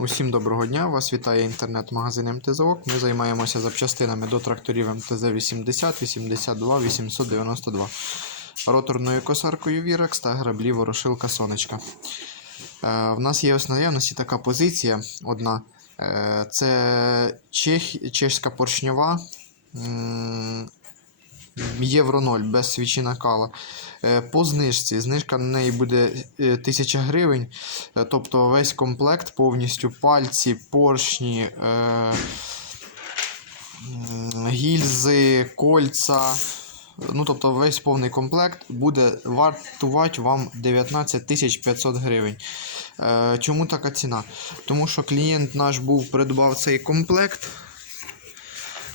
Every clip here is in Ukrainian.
Усім доброго дня! Вас вітає інтернет-магазин МТЗОК. Ми займаємося запчастинами до тракторів МТЗ-80, 82, 892, роторною косаркою Вірекс та граблі ворошилка Сонечка. Е, в нас є ось наявності така позиція одна. Е, це чех, чешська поршньова. Євро 0 без свічі накала. Е, По знижці. Знижка на неї буде е, 1000 гривень. Е, Тобто весь комплект повністю пальці, поршні, е, гільзи, кольца. Ну, тобто весь повний комплект буде вартувати вам 19 500 гривень. Е, чому така ціна? Тому що клієнт наш був придбав цей комплект.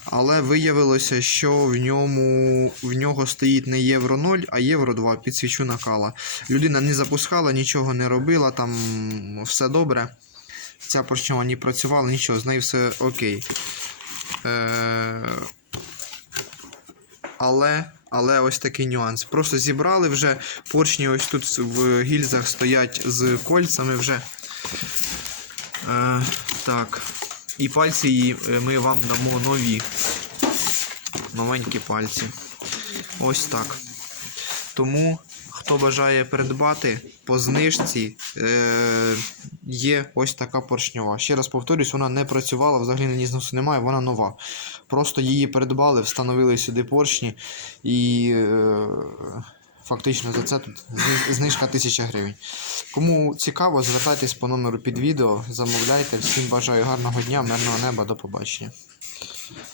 Але виявилося, що в ньому в нього стоїть не євро 0, а євро 2 під свічу накала. Людина не запускала, нічого не робила, там все добре. Ця поршньова не працювала, нічого, з нею все окей. Е- але, але ось такий нюанс. Просто зібрали вже поршні ось тут в гільзах стоять з кольцями вже. Е- так. І пальці її, е, ми вам дамо нові. Новенькі пальці. Ось так. Тому, хто бажає придбати по знижці, е, є ось така поршньова. Ще раз повторюсь, вона не працювала, взагалі на зносу немає, вона нова. Просто її придбали, встановили сюди поршні і е, фактично за це тут знижка 1000 гривень. Кому цікаво, звертайтесь по номеру під відео, замовляйте. Всім бажаю гарного дня, мирного неба, до побачення.